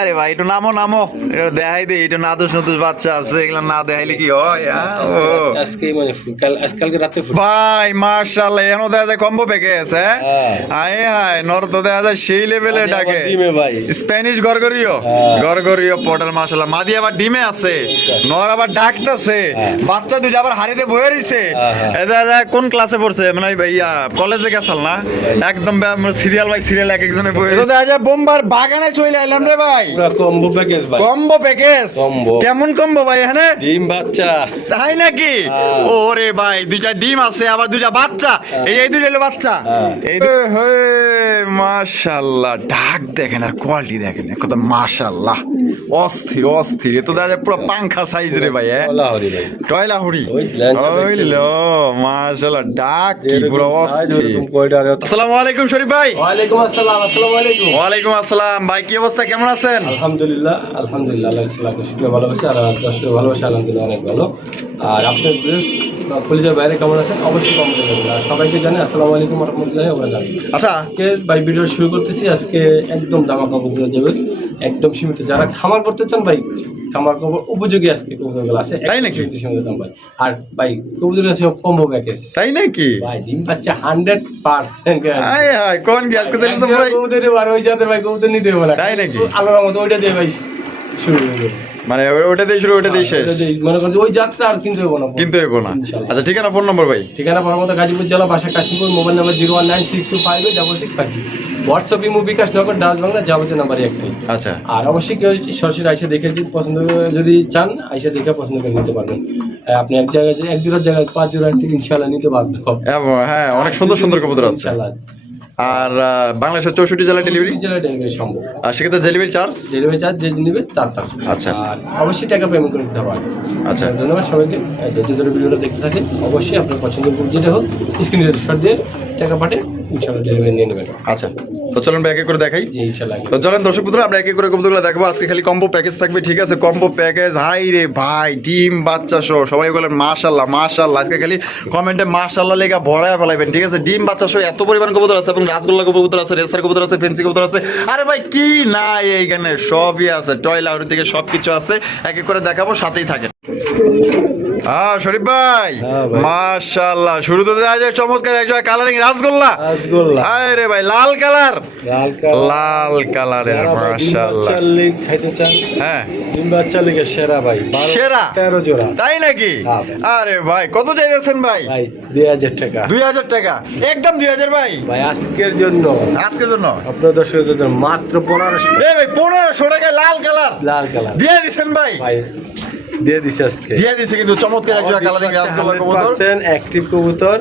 আরে ভাই একটু নামো নামো। এটা দেখাই দে এটা নাদুস নাদুস বাচ্চা আছে এগুলো না দেখাইলে কি হয় হ্যাঁ? আজকে মানে কাল আজকালকে রাতে ভাই মার্শাল্লাহ এখনও দেখা যায় কম্বো প্যাকেজ হ্যাঁ? হ্যাঁ। আয় হায় নর তো দেখা যায় সেই লেভেলে ডাকে। ডিমে ভাই। স্প্যানিশ গরগরিও। হ্যাঁ। গরগরিও পটল মাশাল্লাহ মাদি আবার ডিমে আছে নর আবার ডাকতেছে। হ্যাঁ। বাচ্চা দুইটা আবার হাড়িতে বয়ে রইছে। হ্যাঁ, হ্যাঁ। এটা কোন ক্লাসে পড়ছে? মানে ভাইয়া কলেজে গেছাল না? একদম সিরিয়াল বাই সিরিয়াল এক একজনে বয়ে তো দেখা যায় বোম্বার বাগানে চলে আইলাম রে ভাই। পুরো কম্বো প্যাকেজ ভাই। Combo package Combo। কেমন কম্বো ভাই এখানে ডিম বাচ্চা। তাই নাকি? হ্যাঁ। ওরে ভাই দুইটা ডিম আছে আবার দুইটা বাচ্চা। এই এই দুইটা হলো বাচ্চা। হ্যাঁ। এই মাশাল্লাহ ডাক দেখেন আর কোয়ালিটি দেখেন কত মাশাল্লাহ। অস্থির অস্থির এ তো দেখা পুরো পাংখা সাইজ রে ভাই হরি ভাই। টয়লা হুড়ি ওই ল্যাংচা ওই দেখছেন? লো মাশাল্লাহ ডাক কি পুরো অস্থির। আসসালামু আলাইকুম শরীফ ভাই। ওয়ালাইকুম আসসালাম আসসালামু আলাইকুম। ওয়ালাইকুম আসসালাম ভাই কি অবস্থা কেমন আছেন? আলহামদুলিল্লাহ আলহামদুলিল্লাহ আল্লাহ ভালোবাসি আর দর্শক ভালোবাসি আলহামদুলিল্লাহ অনেক ভালো। আর আপনার কলিজার বাইরে কেমন আছেন অবশ্যই কম করবেন আর সবাইকে জানি আসসালামু আলাইকুম রহমতুল্লাহ ওবরাকাত আচ্ছা। আজকে ভাই ভিডিও শুরু করতেছি আজকে একদম জামা কাপড় যাবে একদম সীমিত। যারা খামার করতে চান ভাই খামার কবর উপযোগী আজকে কবুতরগুলো আছে তাই নাকি? সীমিত দাম ভাই। আর ভাই কবুতর আছে কম্বো প্যাকেজ তাই নাকি? ভাই ডিম হান্ড্রেড পার্সেন্ট আয় হায় কোন কি আজকে তো পুরাই কবুতর আর ওই জাতের ভাই কবুতর নিতে হবে না। তাই নাকি? আলোর মতো ওইটা দিয়ে ভাই শুরু হয়ে মানে ও- ওটা শুরু ওটা দিয়ে শেষ। মনে করেন ওই যাত্রা আর কিনতে হবে না কিন্তু হইবো না। আচ্ছা ঠিকানা ফোন নম্বর ভাই? ঠিকানা পরমত গাজীপুর জেলা বাসা Kashimpur mobile number zero one nine six two five eight double six five WhatsApp imo bKash Nagad ডাল বাংলা যাবতীয় নাম্বার একটাই। আচ্ছা। আর অবশ্যই কেউ সরাসরি আইসা দেখে যদি পছন্দ করে যদি চান আইসে দেখে পছন্দ করে নিতে পারবেন। আপনি এক জায়গায় এক জোড়ার জায়গায় পাঁচ জোড়ার থেকে ইনশাল্লাহ নিতে বাধ্য হ্যাঁ অনেক সুন্দর সুন্দর কবুতর আছে। ইনশাল্লাহ। আর বাংলাদেশের চৌষট্টি জেলা ডেলিভারি জেলা জেলায় ডেলিভারি সম্ভব। আর সেক্ষেত্রে ডেলিভারি চার্জ ডেলিভারি চার্জ যে নেবে তার তার আচ্ছা। আর অবশ্যই টাকা পেমেন্ট করে দিতে হবে আচ্ছা। ধন্যবাদ সবাইকে। যদি ধৈর্য ধরে ভিডিওটা দেখতে থাকেন। অবশ্যই আপনার পছন্দের বুক যেটা হোক স্ক্রিনে শট দিয়ে টাকা পাঠিয়ে আচ্ছা তো চলুন ভাই এক এক করে দেখাই। তো চলেন দর্শক বন্ধুরা আমরা এক এক করে কবুতরগুলো দেখব। আজকে খালি কম্বো প্যাকেজ থাকবে ঠিক আছে? কম্বো প্যাকেজ হাই রে ভাই ডিম বাচ্চা সহ। সবাই বলেন মাশাল্লাহ মাশাল্লাহ আজকে খালি কমেন্টে মাশাল্লাহ লেখা ভরায় ফেলাইবেন ঠিক আছে? ডিম বাচ্চা সহ এত পরিমাণ কবুতর আছে এবং রাসগোল্লা কবুতর আছে রেসার কবুতর আছে ফেন্সি কবুতর আছে। আরে ভাই কি নাই এইখানে? সবই আছে টয়লা ওর দিকে সব কিছু আছে। এক এক করে দেখাবো সাথেই থাকেন। হ্যাঁ শরীফ ভাই। হ্যাঁ শুরুতে দেখা যায় চমৎকার একজন কালারিং রাসগোল্লা রাসগোল্লা আরে ভাই লাল কালার? লাল লাল কালারের মাশাআল্লাহ। খাইতে চান হ্যাঁ। ডিম বাচ্চা লিগে সেরা ভাই সেরা? তেরো জোড়া। তাই নাকি? হ্যাঁ আরে ভাই কত চাইতেছেন ভাই? ভাই দুই হাজার টাকা। দুই হাজার টাকা। একদম দুই হাজার ভাই? ভাই আজকের জন্য। আজকের জন্য? আপনার দর্শকের জন্য মাত্র পনেরোশো। এ ভাই পনেরোশো টাকায় লাল কালার। লাল কালার। দিয়ে ভাই? ভাই দিয়ে দিছে আজকে। দিয়ে দিছে কিন্তু চমৎকার একজন কালারিং রাসগোল্লা কবুতর। অ্যাক্টিভ কবুতর।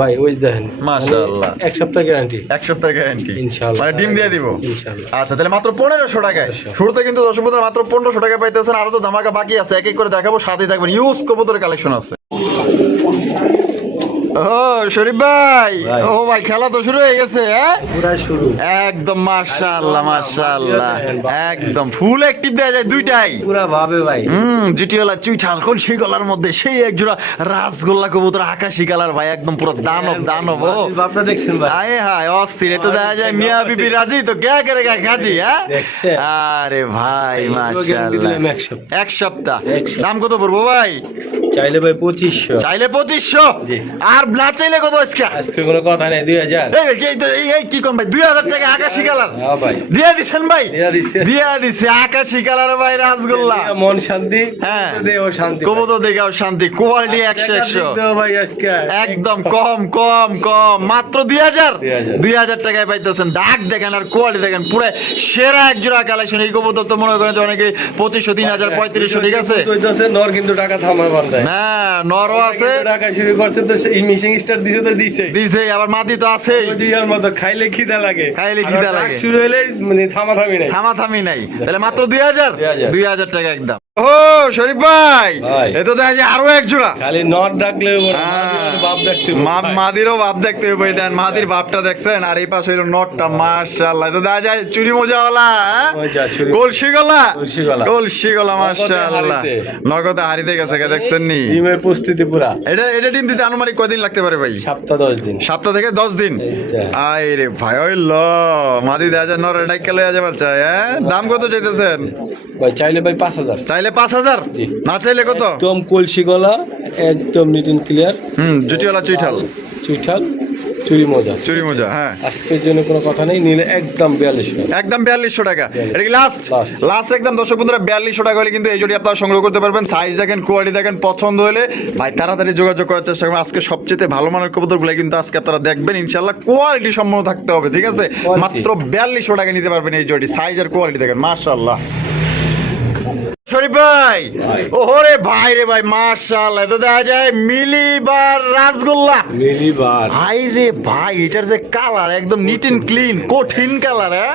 ভাই ওই দেখেন। মাশাআল্লাহ। মানে এক সপ্তাহ গ্যারান্টি এক সপ্তাহ গ্যারান্টি ইনশাআল্লাহ। মানে ডিম দিয়ে দিব? ইনশাআল্লাহ। আচ্ছা তাহলে মাত্র পনেরোশো টাকায়। শুরুতে কিন্তু দর্শক বন্ধুরা মাত্র পনেরোশো টাকা পাইতেছেন আরও তো ধামাকা বাকি আছে। এক এক করে দেখাবো সাথে থাকবেন। ইউজ কবুতর কালেকশন আছে। ও শরীফ ভাই। ভাই। ও ভাই খেলা তো শুরু হয়ে গেছে হ্যাঁ? শুরু। একদম মাশাআল্লাহ মাশাআল্লাহ। একদম ফুল অ্যাক্টিভ দেয়া যায় দুইটাই। পুরা ভাবে ভাই। হুম জিটিওয়ালা চুইঠাল কোন সেই গলার মধ্যে সেই এক জোড়া রাসগোল্লা কবুতর আকাশি কালার ভাই একদম পুরো দানব দানব ও। বাপটা দেখছেন ভাই। আয়ে হায় অস্থির তো দেখা যায় মিয়া বিবি রাজি তো কে করে কে খাজি হ্যাঁ? আরে ভাই মাশাআল্লাহ। এক সপ্তাহ। দাম কত পড়ব ভাই? চাইলে ভাই পঁচিশশো। চাইলে পঁচিশশো? জি। আর না চাইলে কত আজকে? আজকে কোনো কথা নেই দুই হাজার। এই এই কি কোন ভাই? দুই হাজার টাকা আকাশি কালার। হ্যাঁ ভাই। দিয়ে দিছেন ভাই? দিয়া দিছে। দিয়ে দিছে। আকাশি কালার ভাই রাসগোল্লা। মন শান্তি হ্যাঁ। দেহ শান্তি কবুতর দেখাও শান্তি। কোয়ালিটি একশো টাকা একশো। দিক দেও ভাই আজকে। একদম কম কম কম। মাত্র দুই হাজার? 2000 দুই হাজার টাকায় পাইতেছেন। ডাক দেখেন আর কোয়ালিটি দেখেন। পুরো সেরা এক জোড়া কালেকশন এই কবুতর তো মনে করেন যে অনেকে পঁচিশশো তিন হাজার পঁয়ত্রিশশো ঠিক আছে? নর কিন্তু টাকা থামার বান্ধায়। না নরও আছে। টাকা শুরু করছে তো সেই মিশিং স্টার দিছে তো দিছে দিছে আবার মাটি তো মতো খাইলে খিদা লাগে। খাইলে খিদা লাগে। শুরু হলে মানে থামা থামি নাই। থামা থামি নাই। তাহলে মাত্র দুই হাজার। দুই হাজার টাকা একদম। ও শরীফ ভাই ভাই। এ তো দেখা যায় আরও এক জোড়া। খালি নট ডাকলে হ্যাঁ। বাপ দেখতে মাদিরও ভাব দেখতে হবে দেন মাদির ভাবটা দেখছেন আর এই পাশে হলো নটটা মাশাআল্লাহ। তো দেখা যায় চুরি মোজাওয়ালা? কলসি গলা কলসি গলা। মাশাআল্লাহ। নগদে হারিতে গেছে কে দেখছেন নি? প্রস্তুতি পুরা। এটা এটা ডিম দিতে আনুমানিক কয়দিন লাগতে পারে ভাই? সপ্তাহ দশ দিন। সপ্তাহ থেকে দশ দিন? এইটা। আই রে ভাই ওই ল মাদি দেখা যায় নরে ডাইকা লইয়া যাবার চাই হ্যাঁ? দাম কত চাইতেছেন? ভাই চাইলে ভাই পাঁচ হাজার। চাইলে পাঁচ হাজার? না চাইলে কত? একদম কলসি গলা একদম নিট এন্ড ক্লিয়ার হুম জুটিওয়ালা চুইঠাল। চুইঠাল চুরি মজা। চুরি মোজা হ্যাঁ। আজকের জন্য কোনো কথা নেই নিলে একদম বিয়াল্লিশ একদম বিয়াল্লিশশো টাকা। এটা কি লাস্ট লাস্ট একদম দর্শক বন্ধুরা বিয়াল্লিশশো টাকা হলে কিন্তু এই জোড়ি আপনারা সংগ্রহ করতে পারবেন। সাইজ দেখেন কোয়ালিটি দেখেন পছন্দ হলে ভাই তাড়াতাড়ি যোগাযোগ করার চেষ্টা করবেন। আজকে সবচেয়ে ভালো মানের কবুতরগুলো কিন্তু আজকে আপনারা দেখবেন। ইনশাল্লাহ কোয়ালিটি সম্পন্ন থাকতে হবে ঠিক আছে? মাত্র বিয়াল্লিশশো টাকা নিতে পারবেন এই জোড়ি সাইজ আর কোয়ালিটি দেখেন মাশাল্লাহ শরীফ ভাই? ওরে ভাই রে ভাই মাশাআল্লাহ। তো দেখা যায় মিলিবার রাসগোল্লা। মিলিবার। ভাই রে ভাই এটার যে কালার একদম নিট এন্ড ক্লিন কঠিন কালার হ্যাঁ?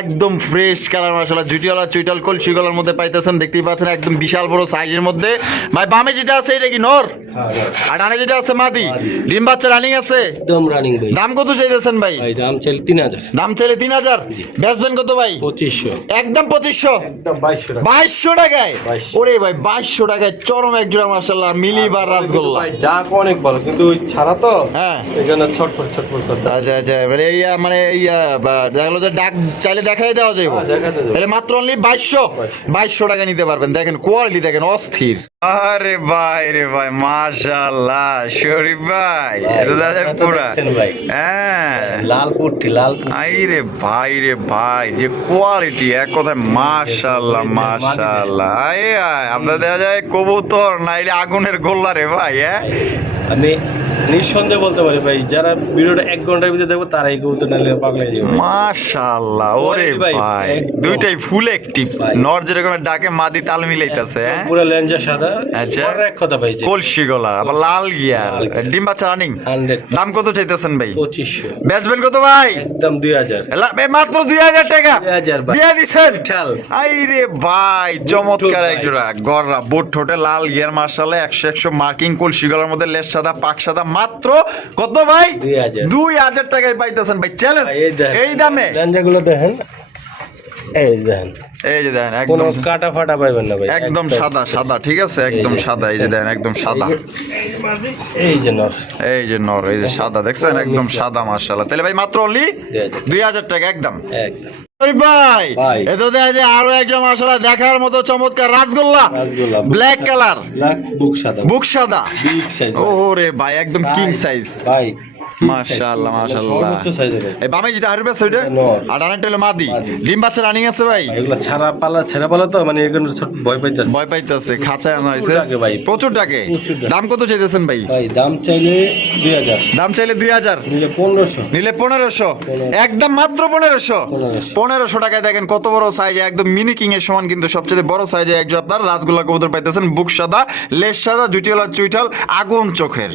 একদম ফ্রেশ কালার মাসালা জুটিওয়ালা চুইটাল কলসি গলার মধ্যে পাইতেছেন দেখতেই পাচ্ছেন একদম বিশাল বড় সাইজের মধ্যে। ভাই বামে যেটা আছে এটা কি নর? আর ডানে যেটা আছে মাদি? ডিম বাচ্চা রানিং আছে? একদম রানিং ভাই। দাম কত চাইতেছেন ভাই? দাম চাইলে তিন হাজার। দাম চাইলে তিন হাজার? বেচবেন কত ভাই? পঁচিশশো। একদম পঁচিশশো? একদম বাইশশো টাকা। বাইশশো টাকায়? ওরে ভাই বাইশশো টাকায় চরম এক জোড়া রাসগোল্লা ভাই ডাক অনেক ভালো কিন্তু ওই ছাড়া তো? হ্যাঁ। এই জন্য ছটফট ছটফট করতে আচ্ছা আচ্ছা মানে ইয়া মানে ইয়া বা দেখা যে ডাক চাইলে দেখাই দেওয়া যাবে হ্যাঁ। তাহলে মাত্র অনলি বাইশশো। বাইশশো। টাকা নিতে পারবেন। দেখেন কোয়ালিটি দেখেন অস্থির। আরে ভাই রে ভাই মাশাআল্লাহ শরীফ ভাই এটা দাদা পুরা। হ্যাঁ। লাল পুট্টি লাল আই রে ভাই রে ভাই যে কোয়ালিটি এক কথায় মাশাআল্লাহ। মাশাআল্লাহ। আয় আপনার দেখা যায় কবুতর নাইলে আগুনের গোল্লা রে ভাই হ্যাঁ? নিঃসন্দেহে বলতে পারি ভাই যারা ভিডিওটা এক ঘণ্টার ভিতরে দেখব তারাই কবুতর নাহলে পাগলে যাবে। মাশাআল্লাহ ওরে ভাই, দুইটাই ফুল অ্যাক্টিভ নর যেরকম ডাকে মাদি তাল মিলাইতেছে হ্যাঁ? পুরো লেঞ্জা সাদা। আচ্ছা। আর এক কথা ভাই কলসি গলা আবার লাল গিয়ার ডিম বাচ্চা রানিং দাম কত চাইতেছেন ভাই? পঁচিশশো। বেচবেন কত ভাই? একদম দুই হাজার। এলা- এ মাত্র দুই হাজার টাকা। 2000 ভাই। দিয়ে দিছেন? ঠাল। ভাই চমৎকার ভাই। একজোড়া গররা বোট ঠোঁটে লাল গিয়ার মার্শালে একশো একশো মার্কিং কলসি গলার মধ্যে লেস সাদা পাক সাদা মাত্র কত ভাই? 2000 দুই হাজার টাকায় পাইতেছেন ভাই চ্যালেঞ্জ এই দামে। গুলো দেখেন। এই দেখেন এই যে দেন একদম কাটা ফাটা পাইবেন না ভাই একদম সাদা সাদা ঠিক আছে? একদম সাদা এই যে দেন একদম সাদা। এই যে নর। এই যে নর এই যে সাদা দেখছেন? একদম সাদা মার্শাল্লাহ তাহলে ভাই মাত্র অনলি 2000 টাকা একদম। একদম। ভাই ভাই। দেখা যায় আরও একজন দেখার মতো চমৎকার রাসগোল্লা। রাসগোল্লা। ব্ল্যাক কালার বুক সাদা। বুক সাদা। ওরে ভাই একদম কিং সাইজ ভাই মাশাআল্লাহ, মাশাআল্লাহ। এই বামে যেটা ওইটা? আর ডানাটা হলো মাদি। ডিম বাচ্চা রানিং আছে ভাই। এগুলো ছাড়া পালা ছেড়া পালা তো মানে এগুলো ছোট ভয় পাইতেছে। ভয় পাইতেছে খাঁচায় আনা হয়েছে। প্রচুর টাকে দাম কত চাইতেছেন ভাই? ভাই দাম চাইলে দুই হাজার। দাম চাইলে দুই হাজার। নিলে পনেরোশো। নিলে পনেরোশো। একদম মাত্র পনেরোশো। 1500 টাকায় দেখেন কত বড় সাইজে একদম মিনি কিং এর সমান কিন্তু সবচেয়ে বড় সাইজে একজন আপনার রাসগোল্লা কবুতর পাইতেছেন বুক সাদা লেস সাদা জুটিওয়ালা চুইটাল আগুন চোখের।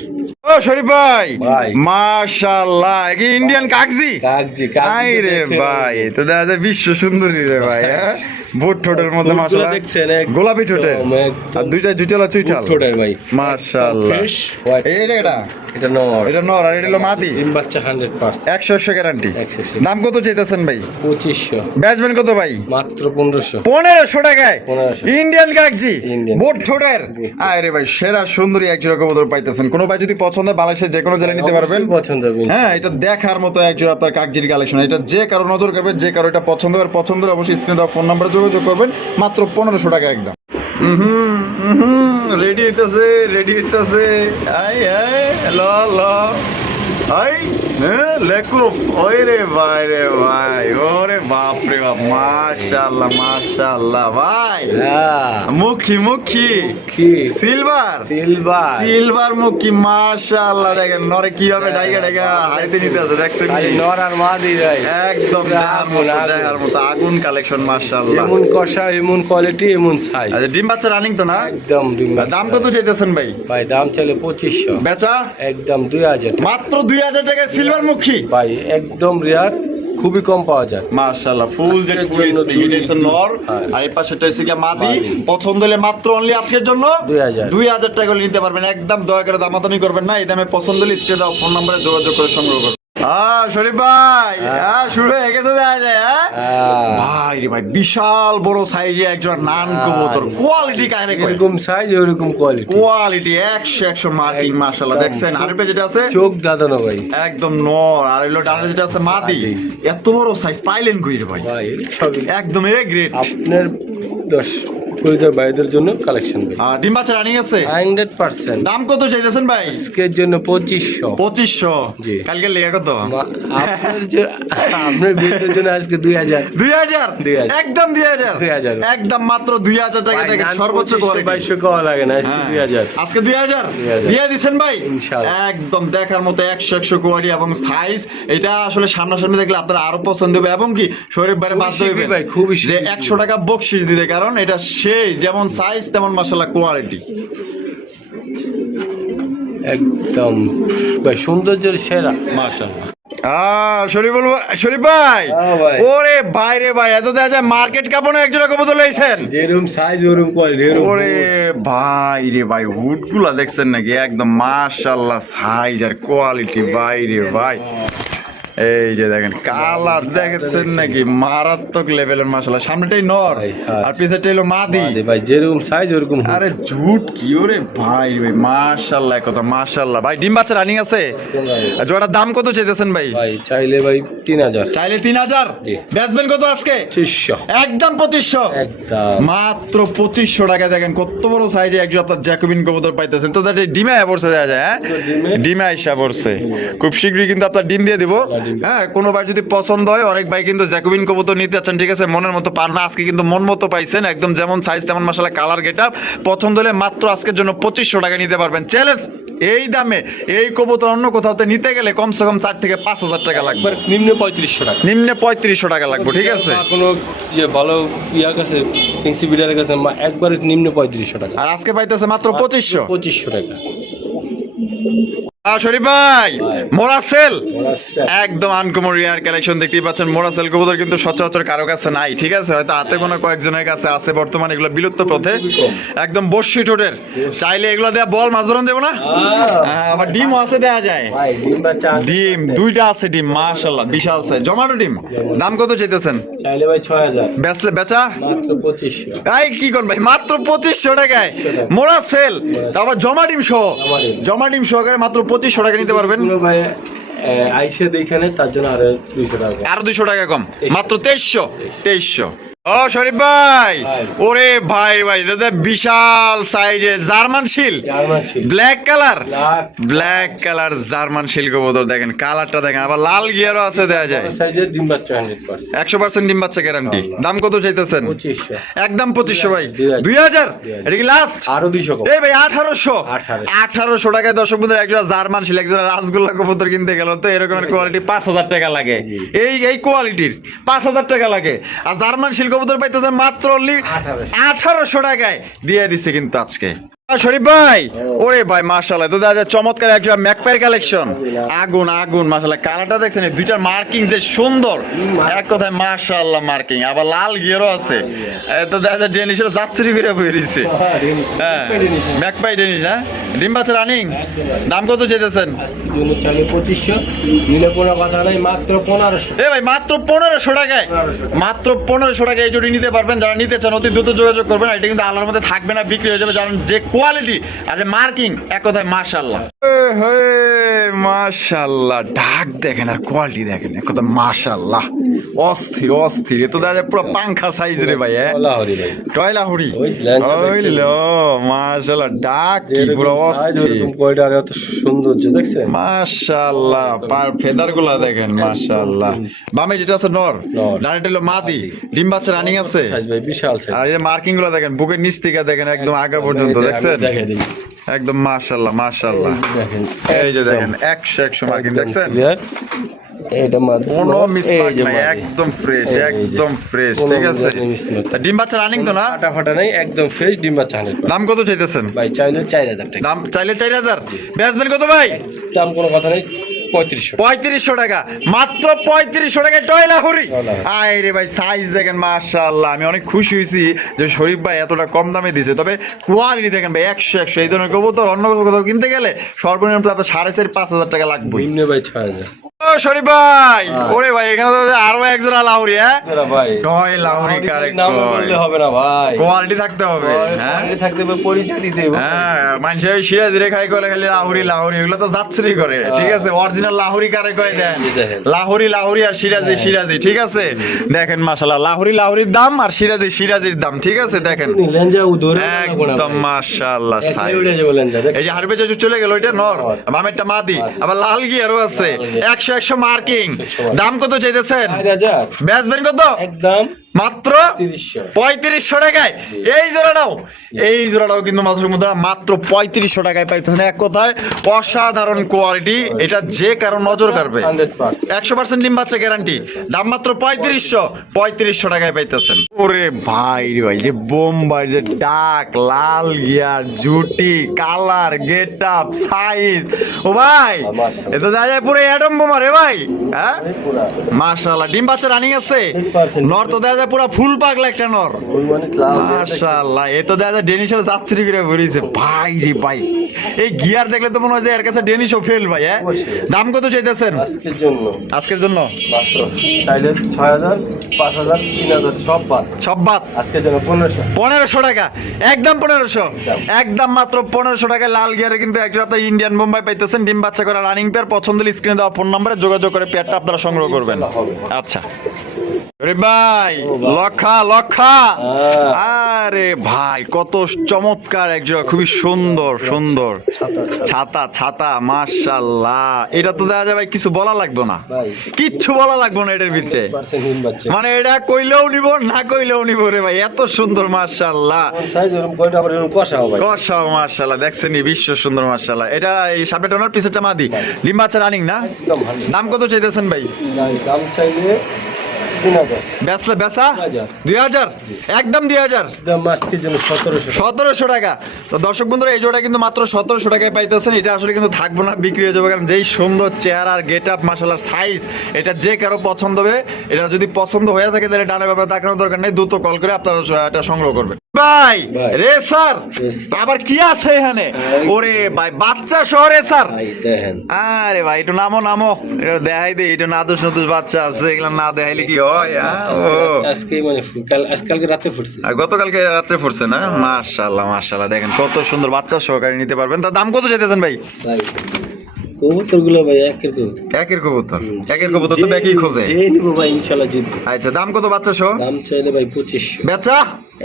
ও শরীফ ভাই ভাই। মাশাআল্লাহ। কি ইন্ডিয়ান কাগজি কাগজি আই রে ভাই তো দেখা যায় বিশ্ব সুন্দরী রে ভাই হ্যাঁ? বুট ঠোঁটের মধ্যে মাশাআল্লাহ। দেখছেন, গোলাপি ঠোঁটের। আর দুইটা জুটিওয়ালা চুইটাল ঠোঁটের ভাই। মাশাআল্লাহ। এটা এটা। এটা নর। এটা নর আর এটা হলো মাদি। ডিম বাচ্চা হান্ড্রেড পার্সেন্ট একশো একশো গ্যারান্টি দাম কত চাইতেছেন ভাই? পঁচিশশো। ব্যাচবেন কত ভাই? মাত্র পনেরোশো। পনেরোশো টাকায়? ইন্ডিয়ান কাকজি বোট ঠোঁটের আরে ভাই সেরা সুন্দরী এক জোড়া কবুতর পাইতেছেন। কোনো ভাই যদি পছন্দ হয় যে কোনো জেলায় নিতে পারবেন। পছন্দ হ্যাঁ এটা দেখার মতো এক জোড়া আপনার কাকজির কালেকশন এটা যে কারও নজর করবে যে কারও এটা পছন্দ আর পছন্দ অবশ্যই স্ক্রিনে দেওয়া ফোন নাম্বারে যোগাযোগ করবেন। মাত্র পনেরোশো টাকা একদম। রেডি হইতেছে রেডি হইতেছে। আয় আয় ল ল। আই হ্যাঁ ওই রে ভাই রে ভাই ওরে বাপ রে বাপ মাশাআল্লাহ মাশাআল্লাহ ভাই মুখি মুখি সিলভার সিলভার সিলভার মুখি মাশাআল্লাহ দেখেন নরে কীভাবে ডাইগা ডাইগা হারিতে নিতে আছে দেখছেন নর আর মাদি ভাই একদম দেখার মতো আগুন। কালেকশন মাশাআল্লাহ এমন কষা এমন কোয়ালিটি এমন সাইজ আচ্ছা ডিম বাচ্চা রানিং তো না একদম ডিম দাম কত চাইতেছেন ভাই ভাই দাম চাইলে পঁচিশশো বেচা একদম দুই হাজার টাকা। মাত্র দুই হাজার টাকা সিলভার মুখী। ভাই একদম রেয়ার খুবই কম পাওয়া যায়। মাশাআল্লাহ ফুল যে ফুল হচ্ছে নর। আর এই পাশেটা হচ্ছে গিয়ে মাদি। পছন্দ হলে মাত্র অনলি আজকের জন্য 2000 দুই হাজার টাকা করে নিতে পারবেন। একদম দয়া করে দামাদামি করবেন না। এই দামে পছন্দ হলে স্ক্রিনে দেওয়া ফোন নম্বরে যোগাযোগ করে সংগ্রহ করবেন। শরীফ ভাই হ্যাঁ। শুরু হয়ে গেছে দেখা যায় হ্যাঁ? হ্যাঁ। ভাই রে ভাই বিশাল বড় সাইজে একজন নান কবুতর। কোয়ালিটি কাহিনী এরকম সাইজ ওরকম কোয়ালিটি কোয়ালিটি একশো একশো মার্কিং মাশাল্লাহ। দেখছেন আর যেটা আছে? চোখ দাদানো ভাই। একদম নর। আর হইল ডানে যেটা আছে মাদি। এত বড় সাইজ পাইলেন কই রে ভাই? ভাই একদম এ গ্রেট আপনার দশ। ভাইদের জন্য কালেকশন আর ডিম বাচ্চা রানিং আছে? হান্ড্রেড পার্সেন্ট দাম কত চাইতেছেন ভাই? আজকের জন্য জি। কালকে লেগে কত? আপনার যে জন্য আজকে 2000 একদম 2000 একদম মাত্র দুই হাজার টাকা থেকে সর্বোচ্চ কোয়ালিটি লাগে না আজকে হ্যাঁ। দুই হাজার। আজকে দুই হাজার? 2000 দিয়ে ভাই? ইনশাআল্লাহ। একদম দেখার মতো একশো একশো কোয়ালিটি এবং সাইজ এটা আসলে সামনাসামনি দেখলে আপনার আরও পছন্দ হবে। এবং কি শরীর খুবই বাধ্য হইবেন ভাই, খুবই যে। একশো টাকা বকশিস দিতে কারণ এটা সেই যেমন সাইজ তেমন মাসাল্লাহ কোয়ালিটি একদম। ভাই সৌন্দর্যের সেরা। মাশাআল্লাহ। শরীফ শরীফ ভাই। হ্যাঁ ওরে ভাই ভাই এত দেখা যায় মার্কেট কাপড় একজোড়া কবুতর লইছেন। যেরকম সাইজ ওরকম কোয়ালিটি ওরে ভাই রে ভাই হুডগুলা দেখছেন নাকি? একদম মাশাআল্লাহ সাইজ আর কোয়ালিটি ভাই রে ভাই। এই যে দেখেন কালার দেখেছেন নাকি? মারাত্মক লেভেলের মাশাআল্লাহ। সামনেটাই নর হ্যাঁ। আর পিছেরটা হলো মাদি। ভাই যেরকম সাইজ ওরকম আরে ঝুট কি ওরে ভাই ভাই মাশাআল্লাহ কত মাশাআল্লাহ। ভাই ডিম বাচ্চা রানিং আছে? জোড়ার দাম কত চাইতেছেন ভাই? ভাই চাইলে ভাই তিন হাজার। চাইলে তিন হাজার। বেচবেন কত আজকে? পঁচিশশো। একদম পঁচিশশো। একদম। মাত্র পঁচিশশো টাকা দেখেন কত বড় সাইজে একজন আপনার জ্যাকোবিন কবুতর পাইতেছেন। তো ডিমে পড়ছে দেওয়া যায় হ্যাঁ? ডিমে? ডিমে আইসা পড়ছে। খুব শীঘ্রই কিন্তু আপনার ডিম দিয়ে দিব। হ্যাঁ কোনো বার যদি পছন্দ হয় অনেক ভাই কিন্তু জ্যাকোবিন কবুতর নিতে যাচ্ছেন ঠিক আছে? মনের মতো পার না আজকে কিন্তু মন মতো পাইছেন একদম যেমন সাইজ তেমন মশলা কালার গেট পছন্দ হলে মাত্র আজকের জন্য পঁচিশশো টাকা নিতে পারবেন। চ্যালেঞ্জ এই দামে এই কবুতর অন্য কোথাও নিতে গেলে কমসে কম চার থেকে পাঁচ হাজার টাকা লাগবে। নিম্ন পঁয়ত্রিশশো টাকা। নিম্নে পঁয়ত্রিশশো টাকা লাগবে ঠিক আছে? কোনো ইয়ে ভালো ইয়া কাছে ফেন্সি বিডারের কাছে একবারে নিম্ন পঁয়ত্রিশশো টাকা। আর আজকে পাইতেছে মাত্র পঁচিশশো। পঁচিশশো টাকা। শরীফ ভাই মোরা সেল ওরা সে- একদম আনকমন রিয়ার কালেকশন দেখতেই পাচ্ছেন। মোরা কবুতর কিন্তু সচরাচর কারও কাছে নাই ঠিক আছে? হয়তো হাতে কোনো কয়েকজনের কাছে আছে বর্তমানে এগুলো বিলুপ্ত পথে। একদম বর্ষি ঠোঁটের। চাইলে এগুলো দেয়া বল মাছ ধরন দেবো না? হ্যাঁ, আবার ডিমও আছে দেয়া যায়। ডিম দুইটা আছে ডিম মাশাল্লাহ বিশাল সাইজ জমাটো ডিম দাম কত চাইতেছেন? চাইলে ভাই ছয় হাজার। বেচলে বেচা? মাত্র পঁচিশশো। এই কি কোন ভাই মাত্র পঁচিশশো টাকায়? মোরা সেল তারপর জমা ডিম সহ। জমা ডিম। জমা ডিম সহকারে মাত্র পঁচিশশো টাকা নিতে পারবেন? ভাই আইসে এইখানে তার জন্য আরও দুইশো টাকা আরও দুইশো টাকা কম। মাত্র তেইশশো। তেইশশো। ও শরীফ ভাই। ওরে ভাই ভাই দাদা বিশাল সাইজের German shield. Black colour black colour German shield কবুতর দেখেন কালারটা দেখেন আবার লাল গিয়ারও আছে যায়। একশো পার্সেন্ট ডিম বাচ্চা গ্যারান্টি দাম কত চাইতেছেন? একদম পঁচিশশো ভাই। দুই হাজার। এটা কি লাস্ট আরও দুইশো এই ভাই আঠারোশো। আঠারোশো। টাকায় দর্শক বন্ধুরা একজন জার্মান শিল একজন রাসগোল্লা কবুতর কিনতে গেল তো এরকমের কোয়ালিটি পাঁচ হাজার টাকা লাগে। এই এই কোয়ালিটির পাঁচ হাজার টাকা লাগে। আর জার্মান শিল কবুতর পাইতেছে মাত্র only 1800 আঠারোশো টাকায় দিয়ে দিছে কিন্তু আজকে। শরীফ ভাই। ওরে ভাই তো চমৎকার একটা কালেকশন আগুন আগুন কালারটা দেখছেন দুইটার মার্কিং যে সুন্দর। এক কথায় মার্কিং আবার লাল গিয়ারও আছে। তো যাত্রী ফিরে বেরিয়েছে। হ্যাঁ ম্যাকপাই ডেনিস না? ডিম বাচ্চা রানিং দাম কত পনেরোশো। এ ভাই মাত্র পনেরোশো টাকায়। মাত্র পনেরোশো টাকায় এই জুটি নিতে পারবেন। যারা নিতে চান অতি দ্রুত যোগাযোগ করবেন। এটা কিন্তু আলোর মধ্যে থাকবে না বিক্রি হয়ে যাবে। জানেন যে কোয়ালিটি আর যে মার্কিং এক কথায় মাশাল্লাহ মাশাল্লাহ ডাক দেখেন আর কোয়ালিটি দেখেন এক কথা মাশাল্লাহ অস্থির অস্থির এ তো যায় পুরো পাংখা সাইজ রে ভাই হ্যাঁ বলা হরি ভাই টয়লা দেখছেন? ওইলো মাশাল্লাহ ডাক কি পুরো অস্থির। আর এত সৌন্দর্য দেখছেন? মাশাআল্লাহ পার ফেদারগুলা দেখেন মাশাআল্লাহ। বামে যেটা আছে নর নর। ডানেটা হলো মাদি ডিম বাচ্চা রানিং আছে। সাইজ ভাই বিশাল সাইজ আর এই মার্কিংগুলো দেখেন বুকের নিচ থেকে দেখেন একদম আগা পর্যন্ত দেখছেন? দেখে দিই একদম মাশাল্লাহ মাশাল্লাহ এই যে দেখেন একশো একশো মার্কিন দেখছেন? এটা কোনো মিসমার্ক নাই একদম ফ্রেশ একদম ফ্রেশ ঠিক আছে? ডিম বাচ্চা রানিং তো না? ফাটা ফাটা নাই একদম ফ্রেশ ডিম বাচ্চা দাম কত চাইতেছেন? ভাই চাইলে চার হাজার টাকা। দাম চাইলে চার হাজার। বেচবেন কত ভাই? দাম কোনো কথা নেই পঁয়ত্রিশশো পঁয়ত্রিশশো টাকা। মাত্র পঁয়ত্রিশশো টাকায় টয় লাহরি আয় রে ভাই সাইজ দেখেন মাশাআল্লাহ। আমি অনেক খুশি হয়েছি যে শরীফ ভাই এতটা কম দামে দিয়েছে। তবে কোয়ালিটি দেখেন ভাই একশো একশো। এই ধরনের কবুতর অন্য কোথাও কিনতে গেলে সর্বনিম্ন আপনার সাড়ে চার পাঁচ হাজার টাকা লাগবে। ভাই ছয় হাজার। শরীফ ভাই! ওরে ভাই এখানে তো আরও লাহরি হ্যাঁ? ভাই। টয় লাহরি কারেক্ট নাম বললে হবে না ভাই। কোয়ালিটি থাকতে হবে হ্যাঁ? কোয়ালিটি থাকতে হবে পরিচয় দিতে হবে। হ্যাঁ মানুষ ওই রে খাই করে খালি লাহুরি লাহুরি এগুলো তো করে ঠিক আছে? অরিজিনাল লাহুরি কারে কয় দেন? দেখেন। লাহুরি লাহুরি আর সিরাজি সিরাজি ঠিক আছে? দেখেন মাশাআল্লাহ লাহুরি লাহুরির দাম আর সিরাজি সিরাজির দাম ঠিক আছে? দেখেন। একদম মাশাআল্লাহ সাইজ? এই যে হারবে চলে গেল ওইটা নর। মামেরটা মাদি আবার লাল গিয়ারও আছে। একশো একশো মার্কিং। দাম কত চাইতেছেন? চার হাজার। কত? একদম। মাত্র পঁয়ত্রিশশো টাকায়। এই জোড়াটাও এই জোড়াটাও কিন্তু মাত্র মধ্যে মাত্র পঁয়ত্রিশশো টাকায় পাইতেছেন। এক কথায় অসাধারণ কোয়ালিটি এটা যে কারও নজর কাড়বে। একশো পার্সেন্ট ডিম বাচ্চা গ্যারান্টি দাম মাত্র পঁয়ত্রিশশো পঁয়ত্রিশশো টাকায় পাইতেছেন। ওরে ভাই রে ভাই যে বোম্বাই যে ডাক লাল গিয়ার জুটি কালার গেট আপ সাইজ। ও ভাই এ তো যায় যায় পুরো অ্যাডম বোমা রে ভাই হ্যাঁ? পুরা। মাশাআল্লাহ ডিম বাচ্চা রানিং আছে। 100% নর তো দেখা যায় পুরো ফুল পাগলা একটা নর। মানে মাশাআল্লাহ এ তো দেখা যায় ডেনিশের যাত্রী করে ভরিছে ভাই রে ভাই এই গিয়ার দেখলে তো মনে হয় যে এর কাছে ডেনিশও ফেল ভাই হ্যাঁ? দাম কত চাইতেছেন? আজকের জন্য। আজকের জন্য? মাত্র চাইলে ছয় হাজার পাঁচ হাজার তিন হাজার সব বাদ। সব বাদ? আজকের জন্য পনেরোশো। পনেরোশো টাকা একদম পনেরোশো। একদম। মাত্র পনেরোশো টাকায় লাল গিয়ারে কিন্তু একটা আপনার ইন্ডিয়ান বোম্বাই পাইতেছেন। ডিম বাচ্চা করা রানিং পেয়ার পছন্দ স্ক্রিনে দেওয়া ফোন নম্বরে যোগাযোগ করে পেয়ারটা আপনারা সংগ্রহ করবেন। আচ্ছা। ভাই লক্ষা লক্ষা। আরে ভাই কত চমৎকার একজোড়া খুবই সুন্দর সুন্দর। ছাতা ছাতা মাশাল্লাহ এটা তো দেখা যায় ভাই কিছু বলা লাগবে না। কিচ্ছু বলা লাগবে না এটার ভিতরে। বাচ্চা। মানে এটা কইলেও নিব না কইলেও নিব রে ভাই এত সুন্দর মাশাল্লাহ কষাও মাশাল্লাহ দেখছেন বিশ্ব সুন্দর মাশাল্লাহ এটা এই সাপে টনার পিছেটা মাদি। লিম্বাচা রানিং না? দাম কত চাইতেছেন ভাই দাম চাইলে বেচলে বেচা? দুই হাজার? একদম দুই হাজার? দাম আজকের জন্য সতেরোশো সতেরোশো টাকা। তো দর্শক বন্ধুরা এই জোড়া কিন্তু মাত্র সতেরোশো টাকায় পাইতেছেন। এটা আসলে কিন্তু থাকব না বিক্রি হয়ে যাবে। কারণ যেই সুন্দর চেহারা আর গেট আপ মাসালার সাইজ এটা যে কারও পছন্দ হবে এটা যদি পছন্দ হয়ে থাকে তাহলে ডানে তাকানোর দরকার নেই। দ্রুত কল করে আপনারা এটা সংগ্রহ করবেন। ভাই। রে স্যার আবার কি আছে এখানে? ওরে ভাই বাচ্চা শহরে স্যার। আরে ভাই একটু নামো নামো। এটা দেখাই দে এটা নাদুস নাদুস বাচ্চা আছে এগুলো না দেখাইলে কি হয়? আজকে মানে আজকালকে রাতে ফুটছে। গতকালকে না? মাশাআল্লাহ মাশাআল্লাহ। দেখেন কত সুন্দর বাচ্চা সহকারে নিতে পারবেন। তার দাম কত যেতেছেন ভাই? ভাই ভাই একের কবুতর। একের কবুতর। একের কবুতর তো ব্যাকই খোঁজে। যে নিবো ভাই ইনশাল্লাহ জিতবো। আচ্ছা দাম কত বাচ্চা সহ? দাম চাইলে ভাই পঁচিশশো। বেচা?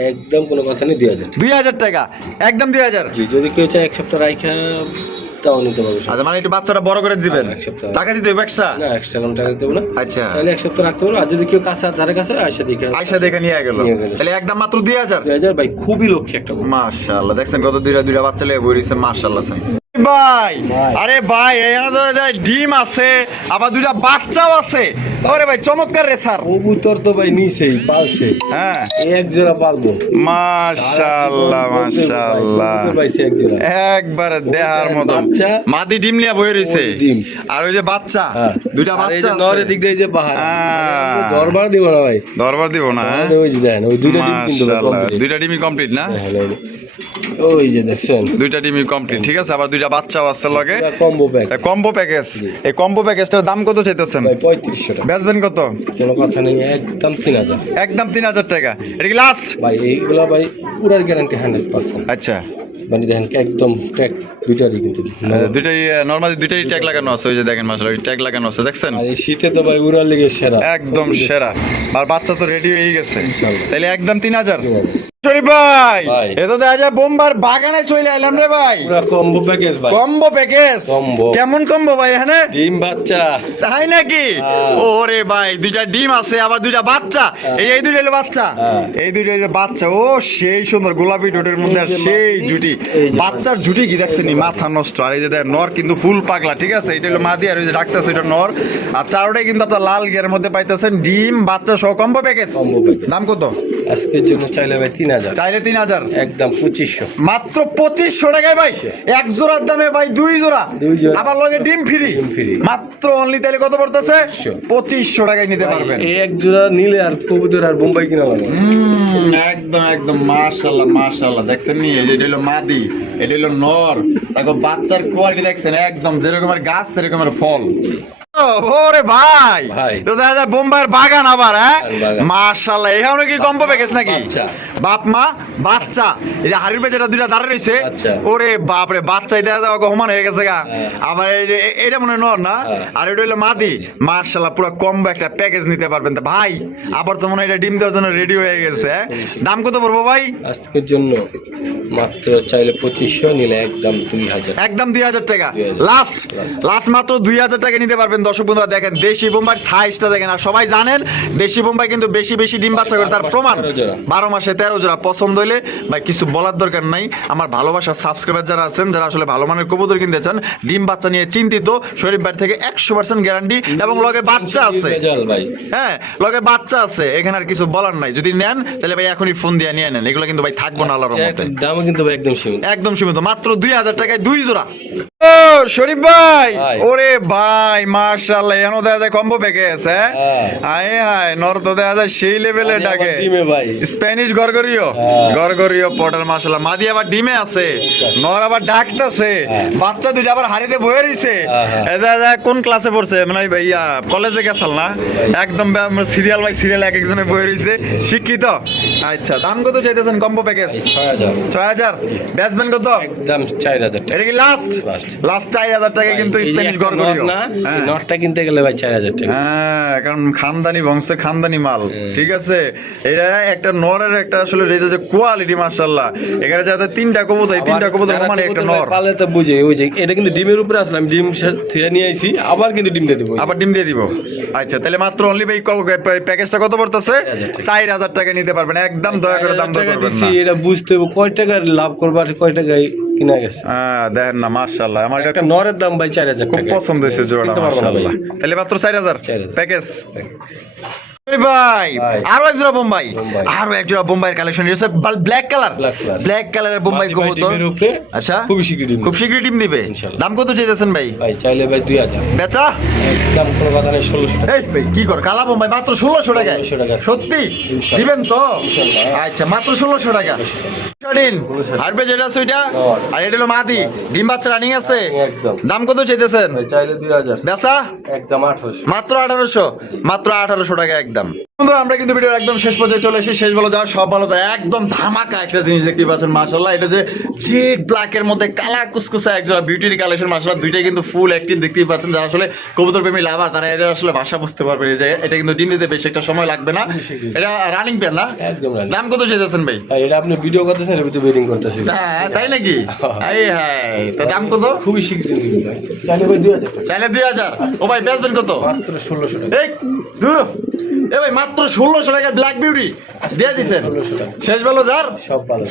একদম কোনো কথা নেই দুই হাজার। দুই হাজার টাকা। একদম দুই হাজার। জি যদি কেউ চায় এক সপ্তাহ রাইখা তাও নিতে পারবে আচ্ছা মানে একটু বাচ্চাটা বড় করে দিবেন? হ্যাঁ, এক সপ্তাহ। টাকা দিতে হবে এক্সট্রা না এক্সট্রা কোনো টাকা দিতে হবে না। আচ্ছা। তাহলে এক সপ্তাহ রাখতে পারো আর যদি কেউ কাছে ধারে কাছে আয়সা দেখে আয়সা দেখে নিয়ে গেল। তাহলে একদম মাত্র দুই হাজার? দুই হাজার ভাই খুবই লক্ষ্য একটা। মাশাআল্লাহ দেখছেন কত দুইটা দুইটা বাচ্চা লেগে বই রয়েছে মাশাআল্লাহ সাইজ ভাই। আরে ভাই এখানে তো ডিম আছে আবার দুইটা বাচ্চাও আছে। ওরে ভাই চমৎকার রে স্যার। কবুতর তো ভাই নিছেই পালছে। হ্যাঁ। এক জোড়া পালবো। মাশাআল্লাহ মাশাআল্লাহ। কবুতর এক জোড়া। একবার দেহার মতো। মাদি ডিম লিয়া বয়ে রইছে। আর ওই যে বাচ্চা হ্যাঁ। দুইটা বাচ্চা যে নরের দিক দিয়ে যে পাহাড়। দরবার দিব না ভাই। দরবার দিব না হ্যাঁ? ওই যে দেখেন ওই দুইটা ডিম কিন্তু দুইটা ডিমই কমপ্লিট না? ওই যে- দেখছেন। দুইটা ডিমই কমপ্লিট ঠিক আছে? আবার দুইটা বাচ্চাও আছে লগে। কম্বো প্যাক কম্বো প্যাকেজ এই কম্বো প্যাকেজটার দাম কত চাইতেছেন? ভাই পঁয়ত্রিশশো টাকা। বেচবেন কত? কোনো কথা নেই একদম তিন হাজার। একদম তিন হাজার টাকা। এটা কি লাস্ট ভাই এইগুলা ভাই পুরার গ্যারান্টি হান্ড্রেড পার্সেন্ট আচ্ছা। মানে দেখেন একদম ট্যাগ দুইটারই কিন্তু দুইটাই নর্মালি দুইটাই ট্যাগ লাগানো আছে ওই যে দেখেন মাসাল ট্যাগ লাগানো আছে দেখছেন? আর শীতে তো ভাই উড়ার লেগে সেরা। একদম সেরা। আর বাচ্চা তো রেডি হয়ে গেছে। তাহলে একদম তিন হাজার। শরীফ ভাই। ভাই। এ তো দেখা যায় বোম্বার বাগানে চলে এলাম রে ভাই। কম্বো প্যাকেজ ভাই। কম্বো প্যাকেজ কেমন কম্বো ভাই এখানে? ডিম বাচ্চা। তাই নাকি? হ্যাঁ। ওরে ভাই দুইটা ডিম আছে আবার দুইটা বাচ্চা। এই এই দুইটা হলো বাচ্চা। হ্যাঁ। এই দুইটা হলো বাচ্চা। ও সেই সুন্দর গোলাপি ডোটের মধ্যে আর সেই জুটি। বাচ্চার জুটি কি দেখছেন? মাথা নষ্ট। আর এই যে দেখ নর কিন্তু ফুল পাগলা ঠিক আছে? এটা হলো মাদি আর ওই যে ডাক্তার এটা নর। আর চারোটাই কিন্তু আপনার লাল গিয়ার মধ্যে পাইতেছেন ডিম বাচ্চা সহ কম্বো প্যাকেজ। দাম কত? আজকের জন্য চাইলে ভাই তিন তিন হাজার। চাইলে তিন হাজার। একদম পঁচিশশো। মাত্র পঁচিশশো টাকায় ভাই। এক জোড়ার দামে ভাই দুই জোড়া। দুই জোড়া। আবার লগে ডিম ফ্রি। ডিম free। মাত্র অনলি তাহলে কত পড়তেছে? পঁচিশশো। টাকায় নিতে পারবেন। এক জোড়া নিলে আর কবুতর আর বোম্বাই কিনা লাগবে একদম একদম। মাশাল্লাহ মাশাল্লাহ দেখছেন নি? এটা হলো মাদি এটা হলো নর। তারপর বাচ্চার কোয়ালিটি দেখছেন? একদম যেরকমের গাছ সেরকমের ফল। ওরে ভাই। ভাই। তো দেখা বোম্বাইয়ের বাগান আবার হ্যাঁ। এখানে কি প্যাকেজ নাকি? বাপ মা বাচ্চা। এই যে হাড়ির পেয়ে দুইটা দাঁড়িয়ে রয়েছে। ওরে বাপ রে বাচ্চাই দেখা যাওয়া সমান হয়ে গেছে গা। হ্যাঁ। আবার এই যে এটা মনে নর না। আর এটা হলো মাদি। মার্শাল্লাহ পুরো কম্বো একটা প্যাকেজ নিতে পারবেন। তা ভাই আবার তো মনে হয় এটা ডিম দেওয়ার জন্য রেডি হয়ে গেছে হ্যাঁ? দাম কত পড়ব ভাই? আজকের জন্য মাত্র চাইলে পঁচিশশো নিলে একদম দুই হাজার। একদম দুই হাজার টাকা। লাস্ট লাস্ট মাত্র দুই হাজার টাকা নিতে পারবেন দর্শক বন্ধুরা দেখেন দেশি বোম্বাইয়ের সাইজটা দেখেন আর সবাই জানেন দেশি বোম্বাই কিন্তু বেশি বেশি ডিম বাচ্চা করে তার প্রমাণ বারো মাসে তেরো জোড়া। পছন্দ হইলে ভাই কিছু বলার দরকার নাই। আমার ভালোবাসার সাবস্ক্রাইবার যারা আছেন যারা আসলে ভালো মানের কবুতর কিনতে চান ডিম বাচ্চা নিয়ে চিন্তিত শরীফ বাড়ি থেকে একশো পার্সেন্ট গ্যারান্টি এবং লগে বাচ্চা আছে। হ্যাঁ লগে বাচ্চা আছে এখানে আর কিছু বলার নাই। যদি নেন তাহলে ভাই এখনই ফোন দিয়ে নিয়ে নেন। এগুলো কিন্তু ভাই থাকব না আল্লাহর মতে দামও কিন্তু ভাই একদম সীমিত। একদম সীমিত মাত্র দুই হাজার টাকায় দুই জোড়া। ও শরীফ ভাই। ওরে ভাই মার্শাল্লাহ এনো দেখা যায় কম্বো হ্যাঁ। আয় হায় নর তো দেখা যায় সেই লেভেলে ডাকে। স্প্যানিশ গরগরিও। হ্যাঁ। গরগরিও পটার মার্শাল্লাহ মাদি আবার ডিমে আছে নর আবার ডাকতেছে হ্যাঁ। বাচ্চা দুইটা আবার হাড়িতে বয়ে রইছে। হ্যাঁ। এটা কোন ক্লাসে পড়ছে? মানে ইয়া কলেজে গেছাল না? একদম সিরিয়াল বাই সিরিয়াল এক একজনে বয়ে রইছে। শিক্ষিত। আচ্ছা দাম কত চাইতেছেন কম্বো প্যাকেজ ছয় হাজার। ছয় ব্যাটসম্যান কত? একদম চার হাজার টাকা। এটা কি লাস্ট লাস্ট চার হাজার টাকা কিন্তু স্প্যানিশ না হ্যাঁ। নটটা কিনতে গেলে ভাই চার হাজার টাকা। হ্যাঁ কারণ খানদানি বংশের খানদানি মাল ঠিক আছে? এটা একটা নরের একটা আসলে এটা যে কোয়ালিটি মাশাআল্লাহ। এখানে যাতে তিনটা কবুতর এই তিনটা কবুতর মানে একটা নর। পালে তো বুঝে ওই যে এটা কিন্তু ডিমের উপরে আসলাম ডিম থেকে নিয়ে আইছি আবার কিন্তু ডিম দিয়ে দিব। আবার ডিম দিয়ে দিব। আচ্ছা তাহলে মাত্র অনলি ভাই প্যাকেজটা কত পড়তেছে? 4,000 চার হাজার টাকা নিতে পারবেন একদম দয়া করে দাম দর করবেন না। এটা বুঝতে হবে কয় টাকার লাভ করবার কয় টাকায় কিনা গেছে। হ্যাঁ দেখেন না মাশাআল্লাহ। আমার এটা নরের দাম ভাই চার হাজার খুব পছন্দ হয়েছে জোড়াটা। মাশাআল্লাহ। তাহলে মাত্র চার হাজার। 4,000 প্যাকেজ। ভাই ভাই। আরও এক জোড়া বোম্বাই। বোম্বাই। আরও এক জোড়া বোম্বাইয়ের কালেকশন রয়েছে। ব্ল্যাক কালার ব্ল্যাক কালারের বোম্বাই কবুতর। আচ্ছা। খুবই শীঘ্রই খুব শীঘ্রই টিম দিবে দাম কত চাইতেছেন ভাই? ভাই চাইলে ভাই দুই হাজার। বেচা? একদম কোনো কথা নেই ষোলোশো টাকা। এই ভাই কি কর? কালা বোম্বাই মাত্র ষোলোশো টাকা। সত্যি? দিবেন তো? আচ্ছা মাত্র ষোলোশো টাকা। দিন হারবে যেটা আছে আর এটা হলো মাদি। ডিম বাচ্চা রানিং আছে? একদম। দাম কত চাইতেছেন? চাইলে দুই হাজার। বেচা? একদম আঠারোশো। মাত্র আঠারোশো। মাত্র আঠারোশো টাকা একদম। বন্ধুরা আমরা কিন্তু ভিডিওর একদম শেষ পর্যায়ে চলে এসেছি। শেষ বলো যাওয়ার সব ভালো যায়। একদম ধামাকা একটা জিনিস দেখতে পাচ্ছেন মার্শাল্লাহ এটা যে জেড ব্ল্যাকের মধ্যে কালা কুসকুসা একজোড়া বিউটির কালেকশন মার্শাল্লাহ দুইটাই কিন্তু ফুল অ্যাক্টিভ দেখতেই পাচ্ছেন। যারা আসলে কবুতর প্রেমী লাভা তারা এদের আসলে ভাষা বুঝতে পারবে যে এটা কিন্তু ডিম দিতে বেশি একটা সময় লাগবে না। এটা রানিং পেন না? একদম রানিং। দাম কত চেয়েছেন ভাই? এটা আপনি ভিডিও করতেছেন এর ভিতরে বেডিং করতেছি। হ্যাঁ, তাই নাকি? এই হ্যাঁ তো দাম কত? খুবই ভাই। চাইলে ভাই দুই হাজার চাইলে দুই হাজার। ও ভাই বেচবেন কত? মাত্র ষোলোশো টাকা। এই দূর এ ভাই মাত্র ষোলোশো টাকার ব্ল্যাক বিউটি দিয়ে দিছেন। 1600 টাকা। শেষ ভালো যার?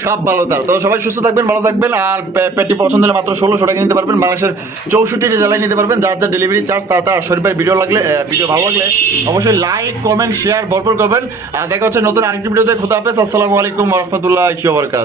সব ভালো। তার। তো সবাই সুস্থ থাকবেন ভালো থাকবেন আর পেটি পছন্দ হলে মাত্র ষোলোশো টাকা নিতে পারবেন। বাংলাদেশের চৌষট্টি জেলায় নিতে পারবেন। যার যার ডেলিভারি চার্জ তার তার শরীফের ভিডিও লাগলে ভিডিও ভালো লাগলে অবশ্যই লাইক কমেন্ট শেয়ার ভরপুর করবেন। আর দেখা হচ্ছে নতুন আরেকটি ভিডিওতে খুদা হাফেজ। আসসালামু আলাইকুম রহমতুল্লাহ বরকাত